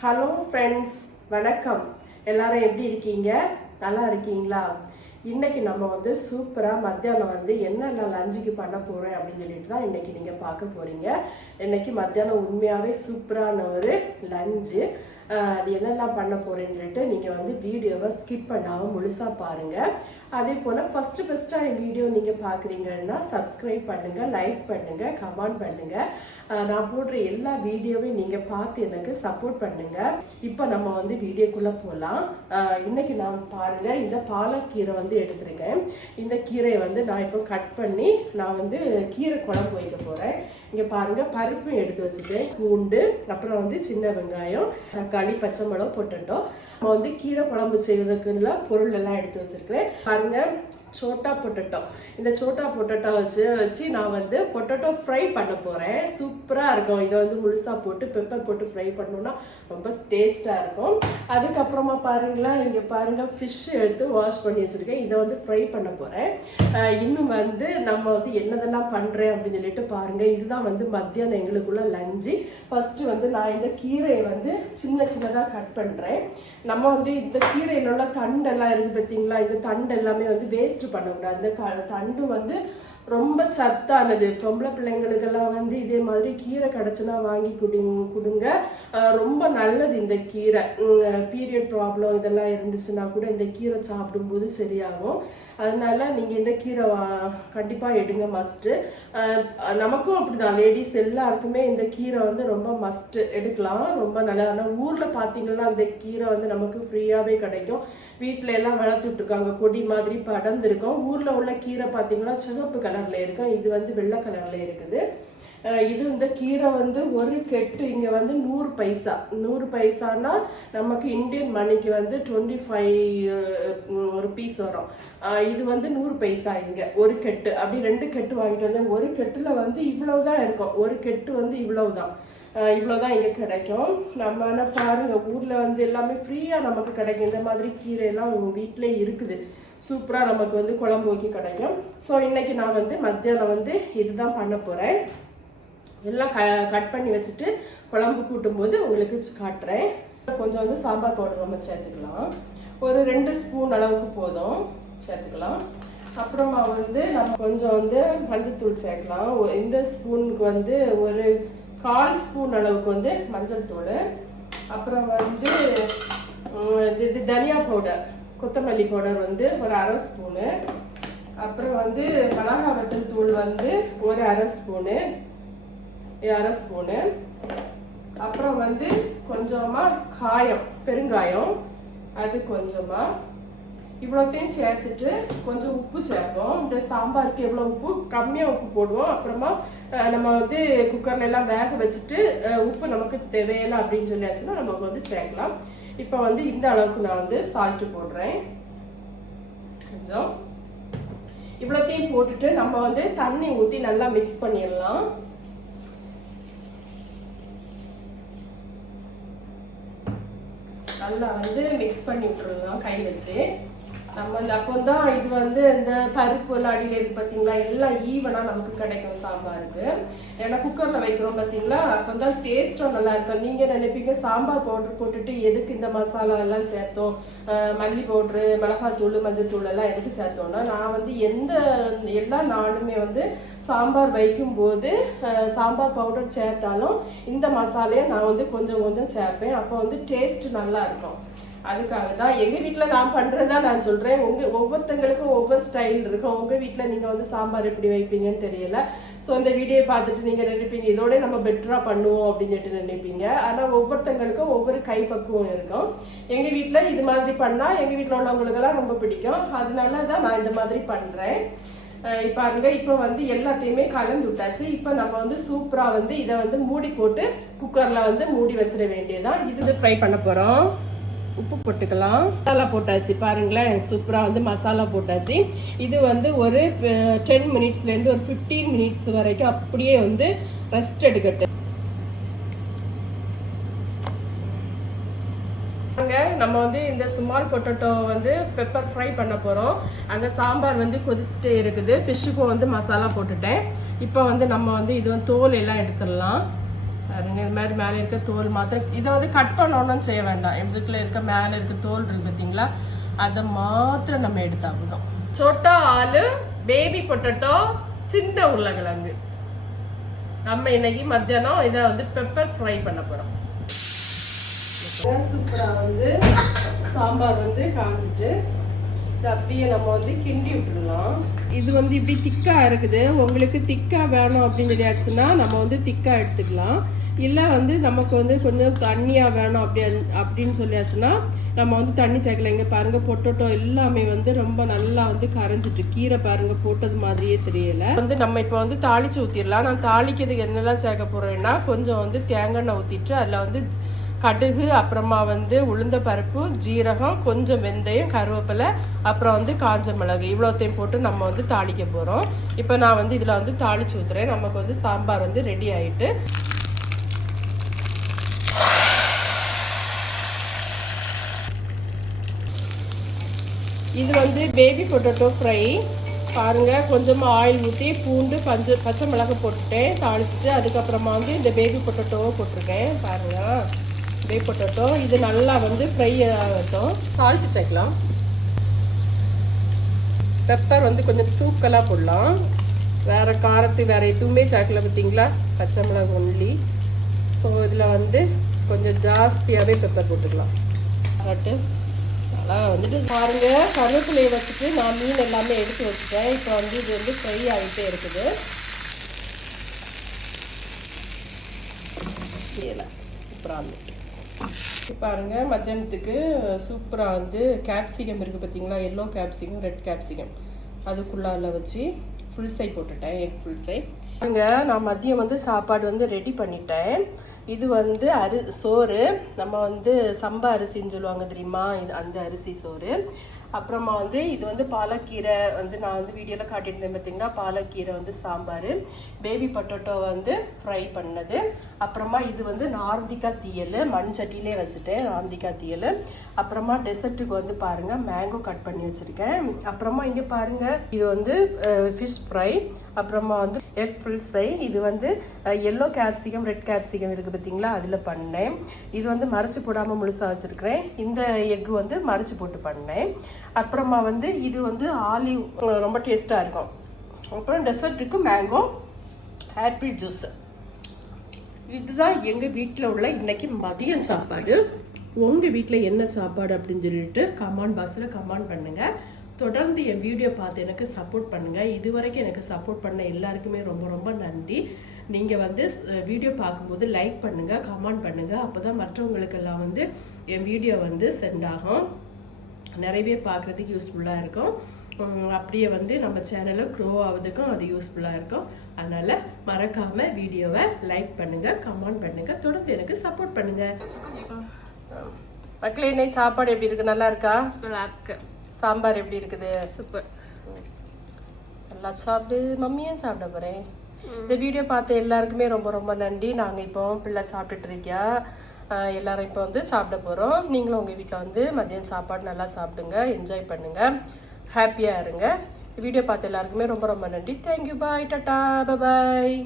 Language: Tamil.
ஹலோ ஃப்ரெண்ட்ஸ் வணக்கம். எல்லாரும் எப்படி இருக்கீங்க? நல்லா இருக்கீங்களா? இன்னைக்கு நம்ம வந்து சூப்பராக மத்தியானம் வந்து என்னென்ன லஞ்சுக்கு பண்ண போகிறேன் அப்படின்னு சொல்லிட்டு தான் இன்னைக்கு நீங்கள் பார்க்க போகிறீங்க இன்னைக்கு மத்தியானம் உண்மையாகவே சூப்பரான ஒரு லஞ்சு. அது என்னெல்லாம் பண்ண போகிறேன்னுட்டு நீங்கள் வந்து வீடியோவை ஸ்கிப் பண்ணாமல் முழுசாக பாருங்கள் அதே போல் ஃபஸ்ட்டு ஃபஸ்ட்டு என் வீடியோ நீங்கள் பார்க்குறீங்கன்னா சப்ஸ்கிரைப் பண்ணுங்கள் லைக் பண்ணுங்கள் கமெண்ட் பண்ணுங்கள் நான் போடுற எல்லா வீடியோவையும் நீங்கள் பார்த்து எனக்கு சப்போர்ட் பண்ணுங்கள் இப்போ நம்ம வந்து வீடியோக்குள்ளே போகலாம் இன்னைக்கு நான் பாருங்கள் இந்த பாலக்கீரை வந்து எடுத்திருக்கேன். இந்த கீரையை வந்து நான் இப்போ கட் பண்ணி நான் வந்து கீரை குழம்பு வைக்க போகிறேன் இங்கே பாருங்கள் பருப்பும் எடுத்து வச்சுட்டேன் பூண்டு அப்புறம் வந்து சின்ன வெங்காயம் தக்காளி பச்சை மிளகு பொட்டட்டோ. நம்ம வந்து கீரை குழம்பு செய்வதற்குள்ள பொருள் எல்லாம் எடுத்து வச்சிருக்கிறேன். பாருங்க சோட்டா பொட்டட்டோ. இந்த சோட்டா பொட்டட்டோ வச்சு வச்சு நான் வந்து பொட்டட்டோ ஃப்ரை பண்ண போகிறேன் சூப்பராக இருக்கும். இதை வந்து முழுசாக போட்டு பெப்பர் போட்டு ஃப்ரை பண்ணோன்னா ரொம்ப டேஸ்ட்டாக இருக்கும். அதுக்கப்புறமா பாருங்களேன் இங்கே பாருங்கள் ஃபிஷ் எடுத்து வாஷ் பண்ணி வச்சுருக்கேன். இதை வந்து ஃப்ரை பண்ண போகிறேன் இன்னும் வந்து நம்ம வந்து என்னதெல்லாம் பண்ணுறேன் அப்படின்னு சொல்லிட்டு பாருங்கள் இதுதான் வந்து மத்தியானம் எங்களுக்குள்ள லஞ்சு ஃபஸ்ட்டு வந்து நான் இந்த கீரையை வந்து சின்ன சின்னதாக கட் பண்ணுறேன் நம்ம வந்து இந்த கீரையில உள்ள தண்டெல்லாம் இருக்குது பார்த்தீங்களா இந்த தண்டு எல்லாமே வந்து வேஸ்ட் பண்ணக்கூடாது. இந்த க தண்டு வந்து ரொம்ப சத்தானது. பொம்பளை பிள்ளைங்களுக்கெல்லாம் வந்து இதே மாதிரி கீரை கிடச்சுன்னா வாங்கி குடி கொடுங்க. ரொம்ப நல்லது இந்த கீரை. பீரியட் ப்ராப்ளம் இதெல்லாம் இருந்துச்சுன்னா கூட இந்த கீரை சாப்பிடும்போது சரியாகும். அதனால நீங்கள் இந்த கீரை கண்டிப்பாக எடுங்க மஸ்ட்டு நமக்கும் அப்படிதான். லேடிஸ் எல்லாருக்குமே இந்த கீரை வந்து ரொம்ப மஸ்ட்டு எடுக்கலாம். ரொம்ப நல்லா ஆனால் ஊரில் பார்த்தீங்கன்னா அந்த கீரை வந்து நமக்கு ஃப்ரீயாகவே கிடைக்கும். வீட்டில எல்லாம் வளர்த்துட்ருக்காங்க கொடி மாதிரி படர்ந்துருக்கோம். ஊரில் உள்ள கீரை பார்த்தீங்கன்னா சிவப்பு கலரில் இருக்கும் இது வந்து வெள்ளை கலரில் இருக்குது. இது இந்த கீரை வந்து ஒரு கெட்டு இங்கே வந்து நூறு பைசா. நூறு பைசானா நமக்கு இந்தியன் மணிக்கு வந்து டுவெண்ட்டி ஃபைவ் ஒரு பீஸ் வரும். இது வந்து நூறு பைசா இங்கே. ஒரு கெட்டு. அப்படி ரெண்டு கெட்டு வாங்கிட்டு வந்தேன் ஒரு கெட்டில் வந்து இவ்வளவுதான் இருக்கும். ஒரு கெட்டு வந்து இவ்வளவு தான் இவ்வளோதான் இங்கே கிடைக்கும். நம்ம ஆனால் பாருங்கள் ஊரில் வந்து எல்லாமே ஃப்ரீயாக நமக்கு கிடைக்கும். இந்த மாதிரி கீரையெல்லாம் உங்கள் வீட்டிலே இருக்குது. சூப்பராக நமக்கு வந்து குழம்பு வைக்க கிடைக்கும். ஸோ இன்றைக்கி நான் வந்து மத்தியானம் வந்து இதுதான் பண்ண போகிறேன் எல்லாம் க கட் பண்ணி வச்சுட்டு குழம்பு கூட்டும்போது உங்களுக்கு காட்டுறேன். கொஞ்சம் வந்து சாம்பார் பவுடர் நம்ம சேர்த்துக்கலாம். ஒரு ரெண்டு ஸ்பூன் அளவுக்கு போதும். சேர்த்துக்கலாம். அப்புறமா வந்து நம்ம கொஞ்சம் வந்து மஞ்சள் சேர்க்கலாம். இந்த ஸ்பூனுக்கு வந்து ஒரு கால் ஸ்பூன் அளவுக்கு வந்து மஞ்சள் தூள். அப்புறம் வந்து இது தனியா பவுடர். கொத்தமல்லி பவுடர் வந்து ஒரு அரை ஸ்பூனு. அப்புறம் வந்து மிளகா வத்தல் தூள் வந்து ஒரு அரை ஸ்பூனு. அரை ஸ்பூனு. அப்புறம் வந்து கொஞ்சமாக காயம் பெருங்காயம். அது கொஞ்சமாக இவ்வளோத்தையும் சேர்த்துட்டு கொஞ்சம் உப்பு சேர்ப்போம். இந்த சாம்பாருக்கு எவ்வளோ உப்பு? கம்மியாக உப்பு போடுவோம். அப்புறமா நம்ம வந்து குக்கர்ல எல்லாம் வேக வச்சுட்டு உப்பு நமக்கு தேவையில்லை அப்படின்னு சொல்லியாச்சுன்னா நமக்கு வந்து சேர்க்கலாம். இப்போ வந்து இந்த அளவுக்கு நான் வந்து சால்ட்டு போடுறேன். கொஞ்சம். இவ்வளோத்தையும் போட்டுட்டு நம்ம வந்து தண்ணி ஊற்றி நல்லா மிக்ஸ் பண்ணிடலாம். நல்லா வந்து மிக்ஸ் பண்ணி விட்டுருலாம் கை வச்சு. நம்ம இந்த அப்போ தான் இது வந்து இந்த பருப்பு எல்லாம் அடியில் இருக்கு பார்த்தீங்களா எல்லாம் ஈவனாக நமக்கு கிடைக்கும் சாம்பாருக்கு. ஏன்னா குக்கரில் வைக்கிறோம் பார்த்தீங்களா அப்போ தான் டேஸ்ட்டும் நல்லா இருக்கும். நீங்கள் நினைப்பீங்க? சாம்பார் பவுடர் போட்டுட்டு எதுக்கு இந்த மசாலா எல்லாம் சேர்த்தோம்? மல்லி பவுட்ரு மிளகாத்தூள் மஞ்சள் தூள் எல்லாம் எதுக்கு சேர்த்தோம்னா நான் வந்து எந்த எல்லா நாளுமே வந்து சாம்பார் வைக்கும்போது சாம்பார் பவுடர் சேர்த்தாலும் இந்த மசாலையை நான் வந்து கொஞ்சம் கொஞ்சம் சேர்ப்பேன். அப்போ வந்து டேஸ்ட் நல்லா இருக்கும். அதுக்காக தான் எங்கள் வீட்டில் நான் பண்ணுறதா நான் சொல்கிறேன் உங்கள் ஒவ்வொருத்தங்களுக்கும் ஒவ்வொரு ஸ்டைல் இருக்கும். உங்கள் வீட்டில் நீங்கள் வந்து சாம்பார் எப்படி வைப்பீங்கன்னு தெரியல. ஸோ அந்த வீடியோ பார்த்துட்டு நீங்கள் நினைப்பீங்க இதோட நம்ம பெட்டராக பண்ணுவோம் அப்படின்னு சொல்லிட்டு நினைப்பீங்க. ஆனால் ஒவ்வொருத்தங்களுக்கும் ஒவ்வொரு கைப்பக்குவம் இருக்கும். எங்கள் வீட்டில் இது மாதிரி பண்ணால் எங்கள் வீட்டில் உள்ளவங்களுக்கெல்லாம் ரொம்ப பிடிக்கும். அதனால தான் நான் இந்த மாதிரி பண்ணுறேன் பாருங்க இப்போ வந்து எல்லாத்தையுமே கலந்து விட்டாச்சு. இப்போ நம்ம வந்து சூப்பராக வந்து இதை வந்து மூடி போட்டு குக்கரில் வந்து மூடி வச்சிட வேண்டியதான் இது ஃப்ரை பண்ண போகிறோம் உப்பு போட்டுக்கலாம். மசாலா போட்டாச்சு பாருங்களேன். சூப்பராக வந்து மசாலா போட்டாச்சு. இது வந்து ஒரு டென் மினிட்ஸ்லேருந்து ஒரு ஃபிஃப்டீன் மினிட்ஸ் வரைக்கும் அப்படியே வந்து ரெஸ்ட் எடுக்கட்டும். நம்ம வந்து இந்த சுமால் பொட்டட்டோ வந்து பெப்பர் ஃப்ரை பண்ண போகிறோம் அங்கே சாம்பார் வந்து கொதிச்சுட்டே இருக்குது. ஃபிஷ்ஷுக்கும் வந்து மசாலா போட்டுட்டேன். இப்போ வந்து நம்ம வந்து இது வந்து தோல் எல்லாம் எடுத்துடலாம். இது மாதிரி மேலே இருக்க தோல் மாத்திரம் இதை வந்து கட் பண்ணணும்னு செய்ய வேண்டாம். இதுக்குள்ள இருக்க மேலே இருக்க தோல் இருக்கு பார்த்தீங்களா அதை மாத்திரம் நம்ம எடுத்தாகணும் சொட்டா ஆளு பேபி பொட்டட்டோ சின்ன உருளைக்கிழங்கு. நம்ம இன்னைக்கு மத்தியானம் இதை வந்து பெப்பர் ஃப்ரை பண்ண போறோம். சூப்பரா வந்து சாம்பார் வந்து காஞ்சிட்டு இது அப்படியே நம்ம வந்து கிண்டி விட்டுடலாம். இது வந்து இப்படி திக்கா இருக்குது. உங்களுக்கு திக்கா வேணும் அப்படின்னு சொல்லியாச்சுன்னா நம்ம வந்து திக்கா எடுத்துக்கலாம். இல்லை வந்து நமக்கு வந்து கொஞ்சம் தண்ணியாக வேணும் அப்படி அப்படின்னு சொல்லியாச்சுன்னா நம்ம வந்து தண்ணி சேர்க்கலாம் இங்கே பாருங்கள் பொட்டோட்டோ எல்லாமே வந்து ரொம்ப நல்லா வந்து கரைஞ்சிட்டு கீரை பாருங்கள் போட்டது மாதிரியே தெரியலை. வந்து நம்ம இப்போ வந்து தாளிச்சு ஊற்றிடலாம் நான் தாளிக்கிறதுக்கு என்னெல்லாம் சேர்க்க போகிறேன்னா கொஞ்சம் வந்து தேங்காய் எண்ணெய் ஊற்றிட்டு அதில் வந்து கடுகு அப்புறமா வந்து உளுந்த பருப்பு ஜீரகம் கொஞ்சம் வெந்தயம் கருவேப்பிலை அப்புறம் வந்து காஞ்ச மிளகு. இவ்வளோத்தையும் போட்டு நம்ம வந்து தாளிக்க போகிறோம் இப்போ நான் வந்து இதில் வந்து தாளிச்சு ஊற்றுறேன் நமக்கு வந்து சாம்பார் வந்து ரெடி ஆகிட்டு இது வந்து பேபி பொட்டேட்டோ ஃப்ரை பாருங்கள் கொஞ்சமாக ஆயில் ஊற்றி பூண்டு பஞ்சு பச்சை மிளகு போட்டுட்டேன். தாளிச்சிட்டு அதுக்கப்புறமா வந்து இந்த பேபி பொட்டேட்டோவை போட்டிருக்கேன். பாருங்கள் பேபி பொட்டேட்டோ இது நல்லா வந்து ஃப்ரை ஆகட்டும் சால்ட் சேர்க்கலாம். பெப்பர் வந்து கொஞ்சம் தூக்கலாக போடலாம். வேறு காரத்து வேறு எதுவுமே சேர்க்கல பார்த்தீங்களா? பச்சை மிளகு ஒன்லி ஸோ இதில் வந்து கொஞ்சம் ஜாஸ்தியாகவே பெப்பர் போட்டுக்கலாம். போட்டு நல்லா வந்துட்டு பாருங்க. கருவேப்பிலையை வச்சுட்டு நான் மீன் எல்லாமே எடுத்து வச்சுட்டேன். இப்போ வந்து இது வந்து ஃப்ரை ஆகிட்டே இருக்குது. சூப்பராக பாருங்கள் பாருங்க. மத்தியானத்துக்கு சூப்பராக வந்து கேப்சிகம் இருக்குது பார்த்தீங்களா எல்லோ கேப்சிகம் ரெட் கேப்சிகம் அதுக்குள்ளால வச்சு ஃபுல் சை போட்டுட்டேன். எக் ஃபுல் சை பாருங்க நான் மதியம் வந்து சாப்பாடு வந்து ரெடி பண்ணிட்டேன். இது வந்து அரி சோறு. நம்ம வந்து சம்பா அரிசின்னு சொல்லுவாங்க தெரியுமா? இது அந்த அரிசி சோறு. அப்புறமா வந்து இது வந்து பாலக்கீரை வந்து நான் வந்து வீடியோவில் காட்டியிருந்தேன் பார்த்தீங்கன்னா பாலக்கீரை வந்து சாம்பார். பேபி பொட்டோட்டோ வந்து ஃப்ரை பண்ணது. அப்புறமா இது வந்து நார்ந்திக்காய் தீயல். மண்சட்டியிலேயே வச்சுட்டேன் நார்ந்திக்காய் தீயல். அப்புறமா டெசர்ட்டுக்கு வந்து பாருங்கள் மேங்கோ கட் பண்ணி வச்சுருக்கேன். அப்புறமா இங்கே பாருங்கள் இது வந்து ஃபிஷ் ஃப்ரை அப்புறமா வந்து எக் ஃபுல் ஃப்ரை இது வந்து எல்லோ கேப்சிகம் ரெட் கேப்சிகம் இருக்குது பார்த்தீங்களா அதில் பண்ணேன். இது வந்து மறைச்சி போடாமல் முழுசாக வச்சுருக்கிறேன். இந்த எக் வந்து மறைச்சி போட்டு பண்ணேன். அப்புறமா வந்து இது வந்து ஆலிவ் ரொம்ப டேஸ்ட்டாக இருக்கும். அப்புறம் டெசர்ட்டுக்கு மேங்கோ ஆப்பிள் ஜூஸ் இதுதான் எங்கள் வீட்டில் உள்ள இன்றைக்கி மதியம் சாப்பாடு. உங்கள் வீட்டில் என்ன சாப்பாடு அப்படின்னு சொல்லிட்டு கமாண்ட் பாக்ஸில் கமெண்ட் பண்ணுங்கள் தொடர்ந்து என் வீடியோ பார்த்து எனக்கு சப்போர்ட் பண்ணுங்கள் இது வரைக்கும் எனக்கு சப்போர்ட் பண்ண எல்லாருக்குமே ரொம்ப ரொம்ப நன்றி. நீங்கள் வந்து வீடியோ பார்க்கும்போது லைக் பண்ணுங்கள் கமெண்ட் பண்ணுங்கள் அப்போ தான் மற்றவங்களுக்கெல்லாம் வந்து என் வீடியோ வந்து சென்ட் ஆகும். நிறைய பேர் பார்க்குறதுக்கு யூஸ்ஃபுல்லாக இருக்கும். அப்படியே வந்து நம்ம சேனலும் க்ரோ ஆகுறதுக்கும் அது யூஸ்ஃபுல்லாக இருக்கும். அதனால் மறக்காமல் வீடியோவை லைக் பண்ணுங்கள் கமெண்ட் பண்ணுங்கள் தொடர்ந்து எனக்கு சப்போர்ட் பண்ணுங்கள் மக்களே இன்னைக்கு சாப்பாடு எப்படி இருக்கு? நல்லா இருக்கா? நல்லா இருக்கு. சாம்பார் எப்படி இருக்குது? சூப்பர். நல்லா சாப்பிடு. மம்மியும் சாப்பிட போகிறேன் இந்த வீடியோ பார்த்த எல்லாருக்குமே ரொம்ப ரொம்ப நன்றி. நாங்கள் இப்போ பிள்ளை சாப்பிட்டுட்டு இருக்கியா எல்லாரும் இப்போ வந்து சாப்பிட போகிறோம் நீங்களும் உங்கள் வீட்டில் வந்து மதியம் சாப்பாடு நல்லா சாப்பிடுங்க. என்ஜாய் பண்ணுங்கள் ஹாப்பியாக இருங்க. வீடியோ பார்த்த எல்லாருக்குமே ரொம்ப ரொம்ப நன்றி. தேங்க்யூ பாய் டாட்டா பாய்